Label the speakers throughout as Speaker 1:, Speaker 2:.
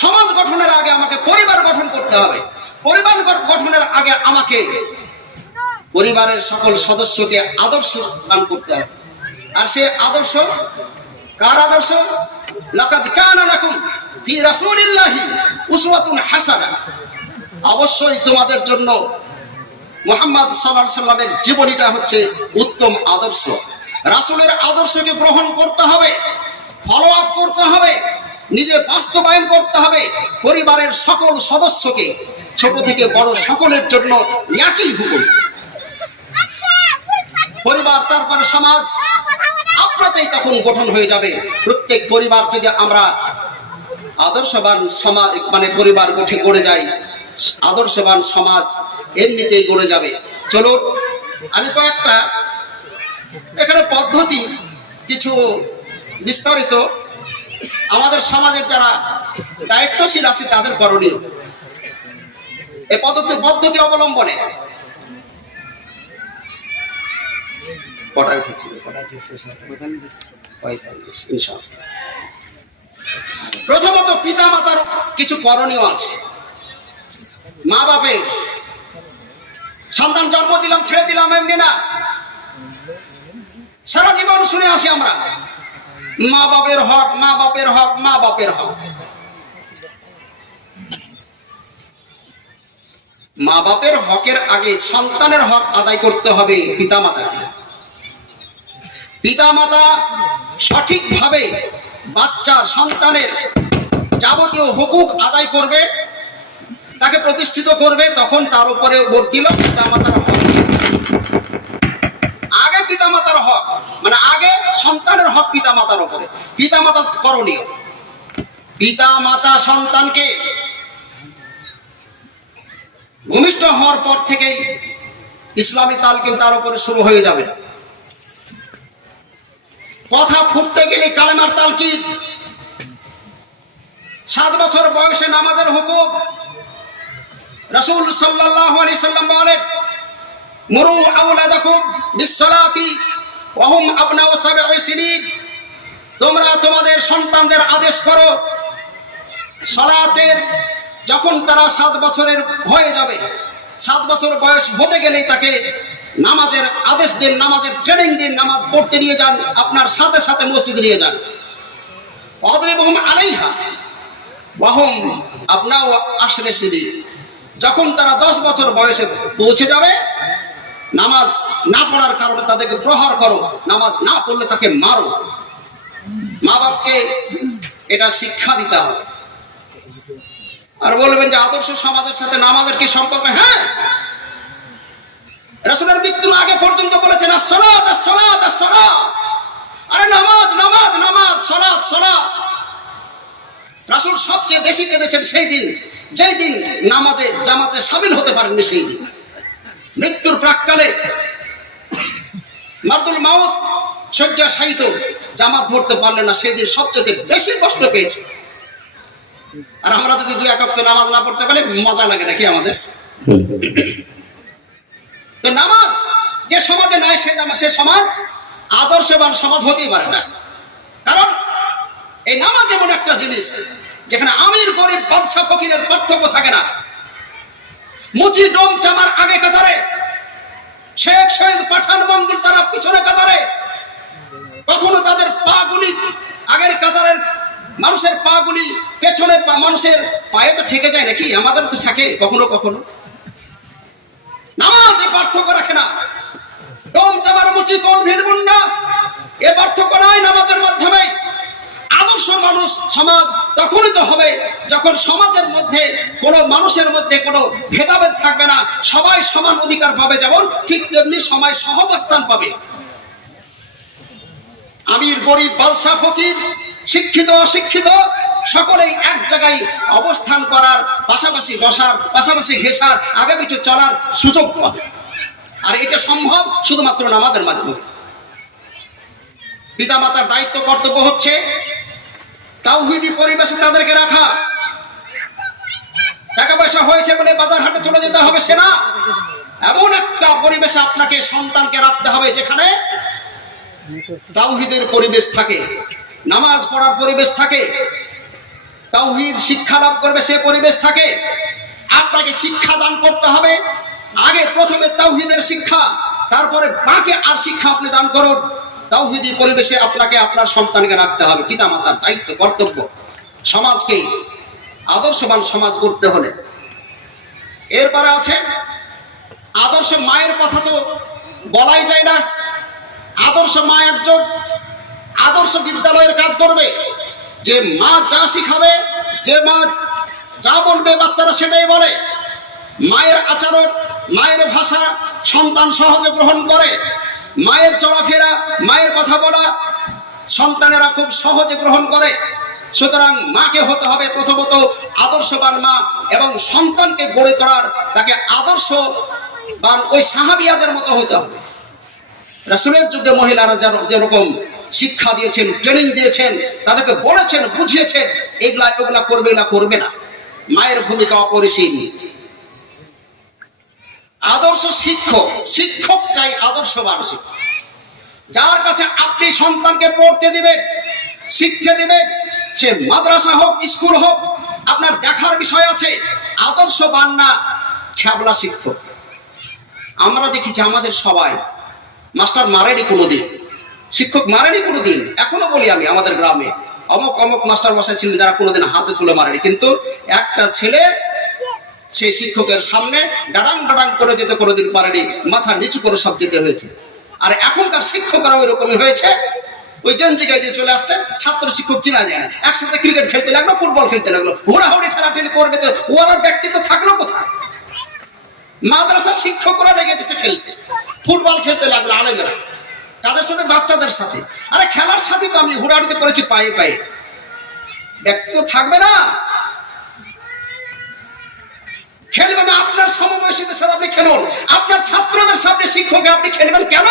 Speaker 1: সমাজ গঠনের আগে আমাকে পরিবার গঠন করতে হবে। পরিবার গঠনের আগে আমাকে পরিবারের সকল সদস্যকে আদর্শ দান করতে হবে। আর সে আদর্শ কার আদর্শ? লাকাদ কানা লাকুম ফি রাসূলিল্লাহি উসওয়াতুন হাসানা। অবশ্যই তোমাদের জন্য মোহাম্মদ সাল্লাল্লাহু সাল্লামের জীবনীটা হচ্ছে উত্তম আদর্শ। রাসূলের আদর্শকে গ্রহণ করতে হবে ফলো আপ করতে হবে নিজে বাস্তবায়ন করতে হবে পরিবারের সকল সদস্যকে, ছোট থেকে বড় সকলের জন্য একই হুকুম। পরিবার, তারপরে সমাজ, আপনাতেই তখন গঠন হয়ে যাবে। প্রত্যেক পরিবার যদি আমরা আদর্শবান সমাজ মানে পরিবার গঠে গড়ে যাই, আদর্শবান সমাজ এমনিতেই গড়ে যাবে। চলুন, আমি কয়েকটা এখানে পদ্ধতি কিছু বিস্তারিত আমাদের সমাজের যারা দায়িত্বশীল আছে, তাদের করণীয়। এই পদ্ধতি পদ্ধতি অবলম্বনে। প্রথমত পিতা মাতার কিছু করণীয় আছে। মা বাপের সন্তান জন্ম দিলাম, ছেড়ে দিলাম, এমনি না। সারা জীবন শুনে আসি আমরা। মা বাপের হক মা বাপের হক মা বাপের হক। মা বাপের হকের আগে সন্তানের হক আদায় করতে হবে পিতা মাতাকে পিতা মাতা সঠিকভাবে বাচ্চার, সন্তানের যাবতীয় হুকুক আদায় করবে, তাকে প্রতিষ্ঠিত করবে, তখন তার উপরে বর্তিল পিতা মাতার হক। আগে পিতা মাতার হক মানে আগে সন্তানের হক পিতা মাতার উপরে। পিতা মাতার করণীয়। পিতা মাতা সন্তানকে ভূমিষ্ঠ হওয়ার পর থেকেই ইসলামী তালকিম তার উপরে শুরু হয়ে যাবে। কথা ফুটতে গেলে কালেমার তালকিন সাত বছর বয়সে নামাজের হুকুম। রাসূল সাল্লাল্লাহু আলাইহি সাল্লাম বলেন মুরু আওলাদাকুম বিসসালাতি ওয়া হুম আবনাউ সাবঈ সিনিন। তোমরা তোমাদের সন্তানদের আদেশ করো, সালাতের যখন তারা সাত বছরের হয়ে যাবে, সাত বছর বয়স হতে গেলেই তাকে নামাজের আদেশ দিন, নামাজের ট্রেনিং দিন, নামাজ পড়তে নিয়ে যান, আপনার সাথে সাথে মসজিদে নিয়ে যান। অদ্রিবহুম আলাইহা, ওয়াহুম আপনাও আশরে সিনি যখন তারা দশ বছর বয়সে পৌঁছে যাবে নামাজ না পড়ার কারণে তাদেরকে প্রহার করো, নামাজ না পড়লে তাকে মারো। মা বাপকে এটা শিক্ষা দিতে হবে। আর বলবেন যে আদর্শ সমাজের সাথে নামাজের কি সম্পর্ক? হ্যাঁ। রাসূলের মৃত্যুর আগে পর্যন্ত বলেছেন আসসালাত আসসালাত আসসালাত আরে নামাজ নামাজ নামাজ, সালাত সালাত। রাসূল সবচেয়ে বেশি কেঁদেছেন সেই দিন। যেই দিন নামাজে জামাতে সামিল হতে পারেননি সেই দিন। মৃত্যুর প্রাককালে মারদুল মাউত শয্যা সাহিত জামাত ধরতে পারলেন না সেই দিন সবচেয়ে বেশি কষ্ট পেয়েছে। আর আমরা যদি দুই এক নামাজ না পড়তে পারি, মজা লাগে নাকি আমাদের? তো নামাজ যে সমাজে নাই, সে সে সমাজ আদর্শবান সমাজ হতেই পারে না। কারণ এই নামাজ এমন একটা জিনিস যেখানে আমির গরিব বাদশা ফকিরের পার্থক্য থাকে না। মুচি ডোম চামার আগে কাতারে, শেখ শহীদ পাঠান মঙ্গল তারা পিছনে কাতারে। কখনো তাদের পা গুলি, আগের কাতারের মানুষের পা গুলি পেছনে মানুষের পায়ে তো ঠেকে যায় নাকি? আমাদের তো থাকে কখনো কখনো। নামাজ পার্থক্য রাখে না। ডোম চামার মুচি কোন ভিড়বুন না এ পার্থক্য নাই নামাজের মাধ্যমে। আদর্শ মানুষ সমাজ তখনই তো হবে যখন সমাজের মধ্যে কোনো মানুষের মধ্যে কোনো ভেদাভেদ থাকবে না। সবাই সমান অধিকার পাবে যেমন ঠিক তেমনি সবাই সহবস্থান পাবে। আমির, গরিব বাদশাহ ফকির, শিক্ষিত, অশিক্ষিত সকলেই এক জায়গায় অবস্থান করার পাশাপাশি বসার, পাশাপাশি ঘেসার আগে পিছু চলার সুযোগ পাবে। আর এটা সম্ভব শুধুমাত্র নামাজের মাধ্যমে। পিতামাতার দায়িত্ব, কর্তব্য হচ্ছে তাওহিদি পরিবেশে তাদেরকে রাখা। টাকা পয়সা হয়েছে বলে বাজার হাটে চলে যেতে হবে সে না এমন একটা পরিবেশে আপনাকে সন্তানকে রাখতে হবে যেখানে তাওহিদের পরিবেশ থাকে, নামাজ পড়ার পরিবেশ থাকে, তাওহিদ শিক্ষা লাভ করবে সে পরিবেশ থাকে। আপনাকে শিক্ষা দান করতে হবে। আগে প্রথমে তাওহিদের শিক্ষা, তারপরে বাকি আর শিক্ষা আপনি দান করুন। তাওহিদি পরিবেশে আপনাকে আপনার সন্তানকে রাখতে হবে। পিতা মাতার দায়িত্ব, কর্তব্য। সমাজকে আদর্শবান সমাজ করতে হলে। এরপরে আছে, আদর্শ মায়ের কথা তো বলাই যায় না। আদর্শ মা একজন আদর্শ বিদ্যালয়ের কাজ করবে। যে মা যা শিখাবে, যে মা যা বলবে বাচ্চারা সেটাই বলে। মায়ের আচরণ, মায়ের ভাষা সন্তান সহজে গ্রহণ করে। মায়ের চলাফেরা, মায়ের কথা বলা, সন্তানেরা খুব সহজে গ্রহণ করে। সুতরাং মাকে হতে হবে প্রথমত আদর্শবান মা এবং সন্তানকে গড়ে তোলার তাকে আদর্শ আদর্শবান ওই সাহাবিয়াদের মতো হতে হবে। রাসুলের যুগে মহিলারা যার- যেরকম শিক্ষা দিয়েছেন ট্রেনিং দিয়েছেন, তাদেরকে বলেছেন, বুঝিয়েছেন, এগুলা এগুলা করবে না করবে না। মায়ের ভূমিকা অপরিসীম। আদর্শ শিক্ষক শিক্ষক চাই আদর্শবান শিক্ষক। যার কাছে আপনি সন্তানকে পড়তে দিবেন, শিখতে দিবেন, সে মাদ্রাসা হোক, স্কুল হোক, আপনার দেখার বিষয় আছে, আদর্শবান না ছ্যাবলা শিক্ষক। আমরা দেখেছি আমাদের সবাই, মাস্টার মারেনি কোনোদিন, শিক্ষক মারেনি কোনোদিন, এখনও বলি আমি আমাদের গ্রামে, অমক অমক মাস্টার মশাই ছিলেন যারা কোনোদিন হাতে তুলে মারেনি, কিন্তু একটা ছেলে সেই শিক্ষকের সামনে ডাডাং ডাডাং করে যেতে কোনোদিন পারেনি, মাথা নিচু করে সব যেতে হয়েছে। আর এখনকার শিক্ষকরা ওই রকমই হয়েছে। ওই গঞ্জি দিয়ে চলে আসছে, ছাত্র শিক্ষক চিনা যায় না। একসাথে ক্রিকেট খেলতে লাগল ফুটবল খেলতে লাগল। হুড়াহুড়ি ঠেলাঠেলি করবে তো, ওর ব্যক্তিত্ব থাকল কোথায়? মাদ্রাসা শিক্ষকরা লেগে গেছে খেলতে। ফুটবল খেলতে লাগল আলেমেরা। তাদের সাথে, বাচ্চাদের সাথে। আরে খেলার সাথে তো আমি হুড়াহুড়িতে করেছি পায়ে পায়ে। ব্যক্তিত্ব থাকবে না। খেলবেন, আপনার সমবয়সীদের সাথে আপনি খেলুন। আপনার ছাত্রদের সামনে শিক্ষককে আপনি খেলবেন কেন?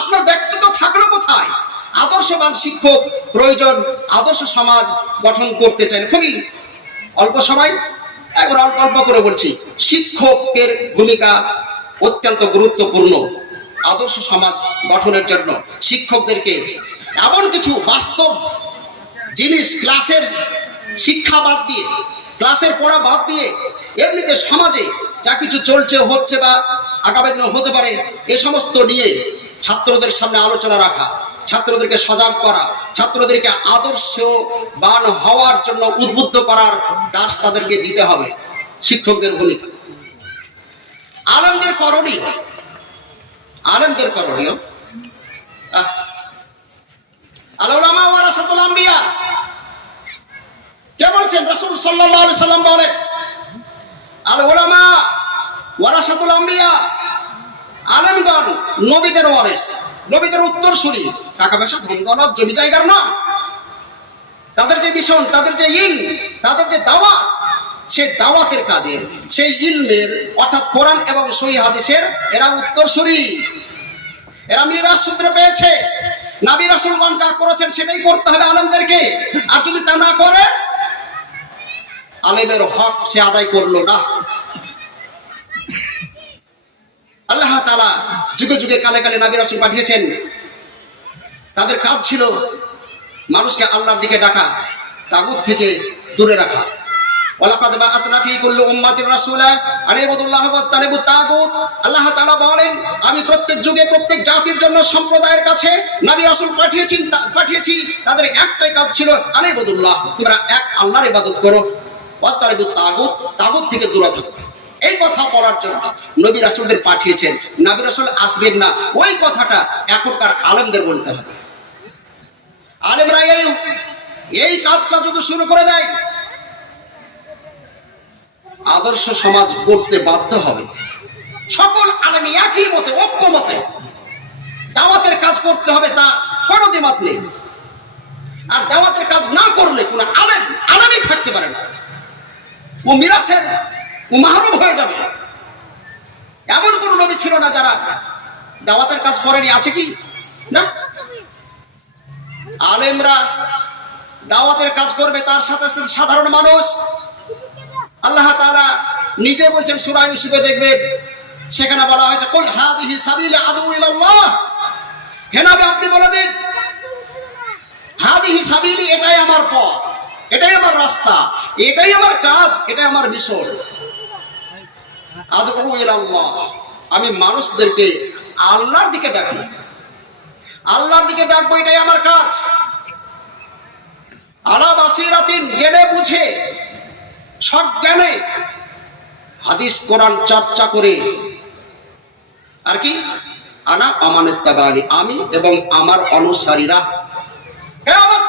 Speaker 1: আপনার ব্যক্তিত্ব থাকল কোথায়? আদর্শবান শিক্ষক প্রয়োজন, আদর্শ সমাজ গঠন করতে চাই খুবই অল্প সময় একবার অল্প অল্প করে বলছি, শিক্ষকের ভূমিকা অত্যন্ত গুরুত্বপূর্ণ আদর্শ সমাজ গঠনের জন্য। শিক্ষকদেরকে এমন কিছু বাস্তব জিনিস, ক্লাসের শিক্ষা বাদ দিয়ে, ক্লাসের পড়া বাদ দিয়ে এমনিতে সমাজে যা কিছু চলছে, হচ্ছে বা আগামী দিনে হতে পারে, এ সমস্ত নিয়ে ছাত্রদের সামনে আলোচনা রাখা, ছাত্রদেরকে সজাগ করা, ছাত্রদেরকে আদর্শ বান হওয়ার জন্য উদ্বুদ্ধ করার দাস তাদেরকে দিতে হবে, শিক্ষকদের ভূমিকা। আলমদের করণীয় আলমদের করণীয় আলোলামা ওয়ারাসাতুল আম্বিয়া। কে বলছেন? রাসূল সাল্লাল্লাহু আলাইহি সাল্লাম বলেন আল উলামা, ওয়ারাসাতুল আম্বিয়া, আলেমগণ, নবীদের ওয়ারিস। নবীদের উত্তরসূরি। টাকা পয়সা, ধন, দৌলত, জমি জায়গার না তাদের যে মিশন, তাদের যে ইন তাদের যে দাওয়াত সেই দাওয়াতের কাজে। সেই ইলমের, অর্থাৎ কোরআন এবং সহি হাদিসের, এরা উত্তরসূরি। এরা মিরাজ সূত্রে পেয়েছে। নাবি রাসূলগণ যা করেছেন সেটাই করতে হবে আলেমদেরকে। আর যদি তা না করে, আলেমের হক সে আদায় করল না। আল্লাহ তালা যুগে যুগে কালে কালে নাবি রাসূল পাঠিয়েছেন। তাদের কাজ ছিল মানুষকে আল্লাহর দিকে ডাকা, তাগুত থেকে দূরে রাখা। ওয়ালাকাদ বাআতনা ফি কুল্লি উম্মাতির রাসূলা আন ইবুদুল্লাহ ওয়া তানিবুত তাগুত। আল্লাহ তাআলা বলেন, আমি প্রত্যেক যুগে প্রত্যেক জাতির জন্য সম্প্রদায়ের কাছে নবী রাসূল পাঠিয়েছি পাঠিয়েছি। তাদের একটাই কাজ ছিল আন ইবুদুল্লাহ তোমরা এক আল্লাহর ইবাদত করো। ওয়া তানিবুত তাগুত তাগুত থেকে দূরে থাকো। এই কথা বলার জন্য নবী রাসূলদের পাঠিয়েছেন। নবী রাসূল আসবেন না। ওই কথাটা এখনকার আলেমদের বলতে হবে। আলেমরা এই এই কাজটা যদি শুরু করে দেয়, আদর্শ সমাজ করতে বাধ্য হবে। সকল আলেমী একই মতে, ঐক্য মতে দাওয়াতের কাজ করতে হবে, তা কোনো দ্বিমত নেই। আর দাওয়াতের কাজ না করলে কোনো আলেম আলেমই থাকতে পারে না। ও মিরাসের মাহরুম হয়ে যাবে। এমন কোন নবী ছিল না যারা দাওয়াতের কাজ করেনি, আছে কি? না? আলেমরা দাওয়াতের কাজ করবে, তার সাথে সাথে সাধারণ মানুষ। আল্লাহ তাআলা নিজে বলছেন, সূরা ইউসুফে দেখবে, সেখানে বলা হয়েছে, কুল হাদিহি সাবিল আদু ইলাল্লাহ। হে নবী, আপনি বলে দিন, হাদিহি সাবিলি, এটাই আমার পথ, এটাই আমার রাস্তা, এটাই আমার কাজ, এটাই আমার মিশন। আমি মানুষদেরকে আল্লাহর দিকে ডাকি। আল্লাহর দিকে ডাকবো এটাই আমার কাজ। আলা জেনে বুঝে, সজ্ঞানে হাদিস, কোরআন চর্চা করে। আর কি? আনা আমানের আমি এবং আমার অনুসারীরা।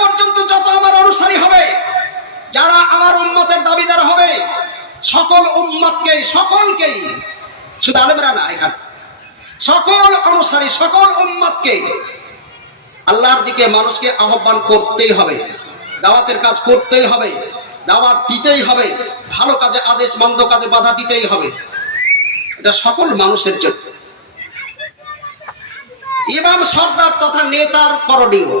Speaker 1: পর্যন্ত যত আমার অনুসারী হবে যারা আমার উম্মতের দাবিদার হবে সকল উম্মতকে সকলকেই, শুধু আলেমরা না এখানে, সকল অনুসারী, সকল উম্মতকে আল্লাহর দিকে মানুষকে আহ্বান করতেই হবে, দাওয়াতের কাজ করতেই হবে, দাওয়াত দিতেই হবে, ভালো কাজে আদেশ, মন্দ কাজে বাধা দিতেই হবে। এটা সকল মানুষের জন্য। ইমাম সর্দার তথা নেতার করণীয়।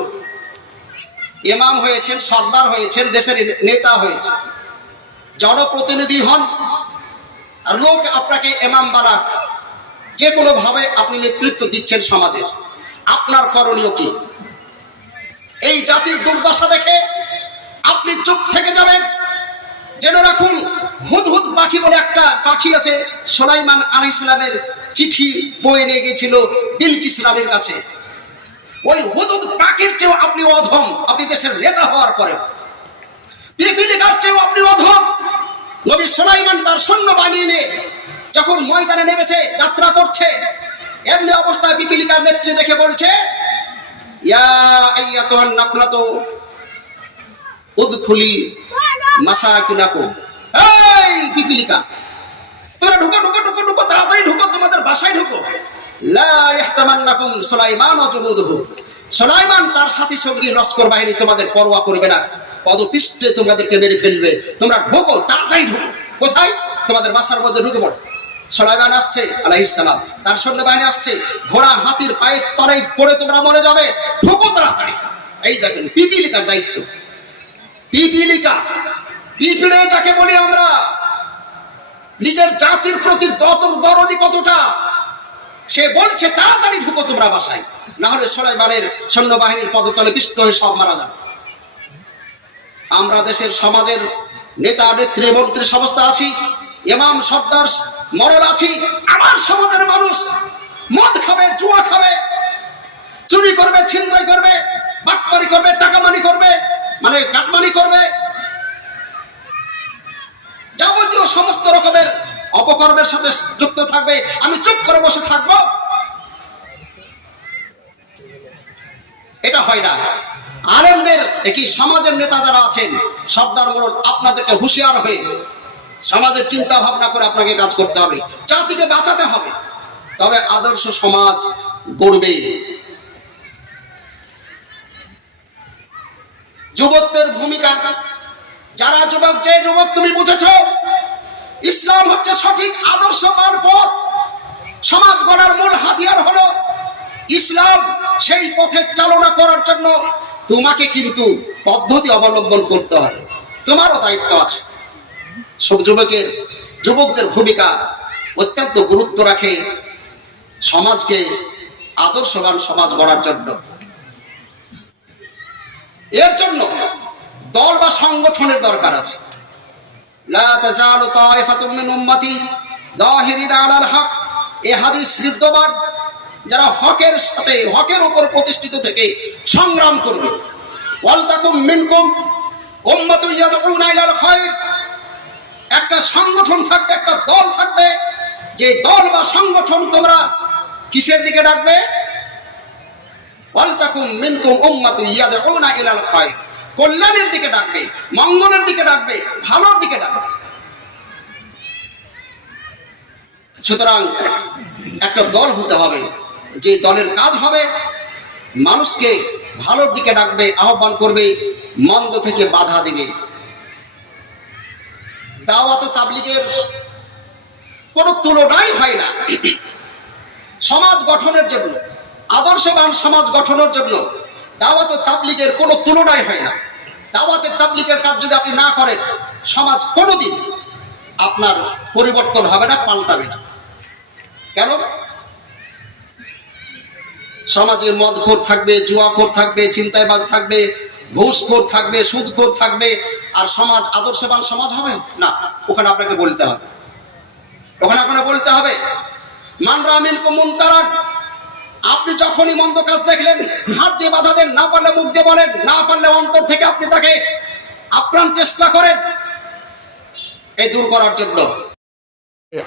Speaker 1: ইমাম হয়েছেন, সর্দার হয়েছেন, দেশের নেতা হয়েছে জনপ্রতিনিধি হন, আর লোক আপনাকে এমাম বানাক। যে কোনো ভাবে আপনি নেতৃত্ব দিচ্ছেন সমাজের আপনার করণীয় কি? এই জাতির দুর্দশা দেখে আপনি চুপ থেকে যাবেন। জেনে রাখুন হুদহুদ পাখি বলে একটা পাখি আছে, সোলাইমান আলী ইসলামের চিঠি বয়ে নিয়ে গেছিল বিলকিস রানীর কাছে। ওই হুদহুদ পাখির চেয়েও আপনি অধম, আপনি দেশের নেতা হওয়ার পরে পিপিলিকার চেয়েও আপনি অধম। নবী সোলাইমান তার সৈন্য বানিয়ে নিয়ে যখন ময়দানে নেমেছে, যাত্রা করছে, এমনি অবস্থায় পিপিলিকার নেত্রী দেখে বলছে এই পিপিলিকা ঢুকো তাড়াতাড়ি ঢুকো, তোমাদের বাসায় ঢুকো। সুলাইমান তার সাথী সঙ্গী লস্কর বাহিনী তোমাদের পরোয়া করবে না। পদপিষ্টে তোমাদেরকে মেরে ফেলবে। তোমরা ঢুকো, তাড়াতাড়ি ঢুকো। কোথায়? তোমাদের বাসার মধ্যে ঢুকে পড়ো। সুলাইমান আসছে, আলাইহিস সালাম। তার সৈন্যবাহিনী আসছে, ঘোড়া হাতির পায়ের তলায় পড়ে তোমরা মরে যাবে। ঢুকো তাড়াতাড়ি। এই দেখেন পিপিলিকার দায়িত্ব। পিপিলিকা পিপিড়ে যাকে বলি আমরা। নিজের জাতির প্রতি দতর দরদি কতটা? সে বলছে, তাড়াতাড়ি ঢুকো তোমরা বাসায়। না হলে সরাইবারের সৈন্যবাহিনীর পদতলে পিষ্ট হয়ে সব মারা যাবে। আমরা দেশের সমাজের নেতা, নেত্রী মন্ত্রী সমস্ত আছি। ইমাম, সর্দার মরল আছি। আমার সমাজের মানুষ মদ খাবে, জুয়া খাবে, চুরি করবে, ছিনতাই করবে, বাটপারি করবে, টাকামানি করবে মানে কাটমানি করবে। যাবতীয় সমস্ত রকমের অপকর্মের সাথে যুক্ত থাকবে। আমি চুপ করে বসে থাকব। এটা হয় না। একই সমাজের নেতা যারা আছেন, সর্দার মোড়ল, আপনাদেরকে হুঁশিয়ার হয়ে সমাজের চিন্তা ভাবনা করে আপনাকে কাজ করতে হবে। জাতিকে বাঁচাতে হবে। তবে আদর্শ সমাজ গড়বে। যুবকদের ভূমিকা, যারা যুবক, যে যুবক তুমি বুঝেছ, ইসলাম হচ্ছে সঠিক আদর্শবান পথ। সমাজ গড়ার মূল হাতিয়ার হলো ইসলাম। সেই পথে চালনা করার জন্য তোমাকে কিন্তু পদ্ধতি অবলম্বন করতে হবে। তোমারও দায়িত্ব আছে। সব যুবকের, যুবকদের ভূমিকা অত্যন্ত গুরুত্ব রাখে সমাজকে আদর্শবান সমাজ গড়ার জন্য। এর জন্য দল বা সংগঠনের দরকার আছে। এই হাদিস বিদ্যমান। যারা হকের সাথে, হকের উপর প্রতিষ্ঠিত থেকে সংগ্রাম করবে। একটা সংগঠন থাকবে, একটা দল থাকবে। যে দল বা সংগঠন তোমরা কিসের দিকে ডাকবে? কল্যাণের দিকে ডাকবে, মঙ্গলের দিকে ডাকবে, ভালোর দিকে ডাকবে। সুতরাং একটা দল হতে হবে। যে দলের কাজ হবে, মানুষকে ভালোর দিকে ডাকবে, আহ্বান করবে, মন্দ থেকে বাধা দিবে। দাওয়াত তাবলিগের কোনো তুলনাই হয় না। সমাজ গঠনের জন্য আদর্শবান সমাজ গঠনের জন্য দাওয়াত তাবলিগের কোনো তুলনাই হয় না। দাওয়াতের তাবলিগের কাজ যদি আপনি না করেন, সমাজ কোনোদিন আপনার পরিবর্তন হবে না, পাল্টাবে না। কেন? সমাজে মদখোর থাকবে, জুয়াখোর থাকবে চিন্তায়বাজ থাকবে, ঘুষখোর থাকবে, সুদখোর থাকবে। আর সমাজ আদর্শবান সমাজ হবে? না, ওখানে আপনাকে বলতে হবে। ওখানে আপনাকে বলতে হবে আপনি যখনই মন্দ কাজ দেখলেন, হাত দিয়ে বাধা দেন, না পারলে মুখ দিয়ে বলেন, না পারলে অন্তর থেকে আপনি তাকে আপ্রাণ চেষ্টা করেন, এই দূর করার জন্য।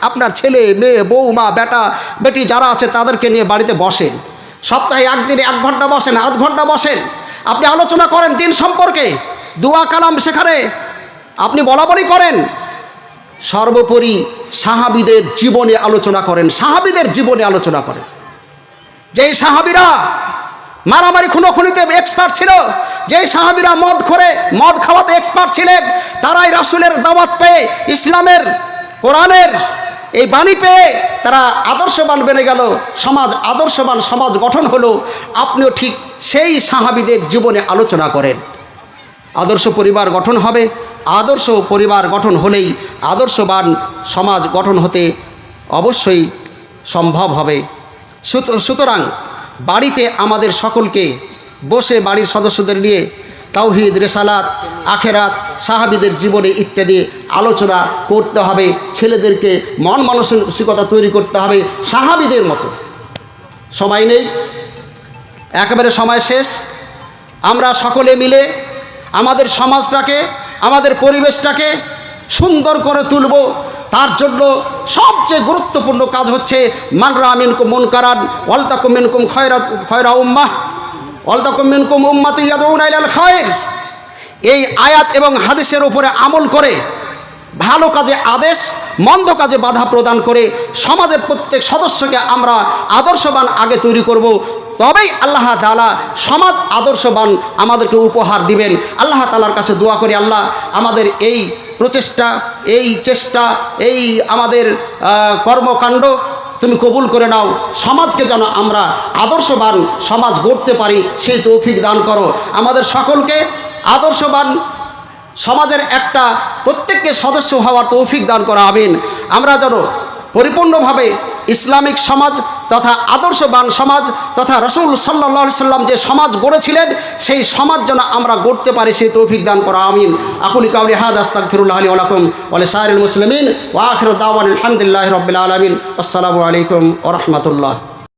Speaker 2: আপনার ছেলে, মেয়ে বৌমা বেটা, বেটি যারা আছে তাদেরকে নিয়ে বাড়িতে বসেন। সপ্তাহে একদিনে এক ঘণ্টা বসেন, আধ ঘণ্টা বসেন। আপনি আলোচনা করেন দিন সম্পর্কে, দোয়া কালাম সেখানে আপনি বলা বলি করেন। সর্বোপরি সাহাবিদের জীবনে আলোচনা করেন, সাহাবিদের জীবনে আলোচনা করেন। যেই সাহাবিরা মারামারি খুনোখুনিতে এক্সপার্ট ছিল, যেই সাহাবিরা মদ করে মদ খাওয়াতে এক্সপার্ট ছিলেন, তারাই রাসুলের দাওয়াত পেয়ে ইসলামের, কোরআনের এই বাণী পেয়ে তারা আদর্শবান বেড়ে গেল, সমাজ আদর্শবান সমাজ গঠন হলো, আপনিও ঠিক সেই সাহাবিদের জীবনে আলোচনা করেন। আদর্শ পরিবার গঠন হবে, আদর্শ পরিবার গঠন হলেই আদর্শবান সমাজ গঠন হতে অবশ্যই সম্ভব হবে। সুতরাং বাড়িতে আমাদের সকলকে বসে বাড়ির সদস্যদের নিয়ে তাওহিদ, রেসালাত, আখেরাত সাহাবিদের জীবনে ইত্যাদি আলোচনা করতে হবে, ছেলেদেরকে মন মানসিকতা তৈরি করতে হবে সাহাবিদের মতো। সময় নেই, একেবারে সময় শেষ। আমরা সকলে মিলে আমাদের সমাজটাকে, আমাদের পরিবেশটাকে সুন্দর করে তুলব। তার জন্য সবচেয়ে গুরুত্বপূর্ণ কাজ হচ্ছে, মানরা মিনকুম মন কারান ওয়ালতাকুম মিনকুম খয়রা খয়রা উম্মাহ, ওয়ালতাকুম মিনকুম উম্মাতু ইলাল খায়র। এই আয়াত এবং হাদিসের উপরে আমল করে, ভালো কাজে আদেশ, মন্দ কাজে বাধা প্রদান করে সমাজের প্রত্যেক সদস্যকে আমরা আদর্শবান আগে তৈরি করব। তবেই আল্লাহ তালা সমাজ আদর্শবান আমাদেরকে উপহার দিবেন। আল্লাহ তালার কাছে দোয়া করি, আল্লাহ আমাদের এই প্রচেষ্টা, এই চেষ্টা, এই আমাদের কর্মকাণ্ড তুমি কবুল করে নাও। সমাজকে যেন আমরা আদর্শবান সমাজ গড়তে পারি, সেই তৌফিক দান করো। আমাদের সকলকে আদর্শবান সমাজের একটা প্রত্যেককে সদস্য হওয়ার তৌফিক দান করা, আমিন। আমরা যেন পরিপূর্ণভাবে ইসলামিক সমাজ তথা আদর্শবান সমাজ তথা রসুল সাল্লা সাল্লাম যে সমাজ গড়েছিলেন, সেই সমাজ যেন আমরা গড়তে পারি, সেই তৌফিক দান করা, আমিন। আকুলি কাউলি হাদ আস্তাক ফিরুল্লাহ আলী আলাকুম ওলে সাইরুল মুসলিমিন। ওয়াখির দাওয়ান আলহামদুলিল্লাহ রবিল আলমিন। আসসালামু আলাইকুম ওরহমতুল্লাহ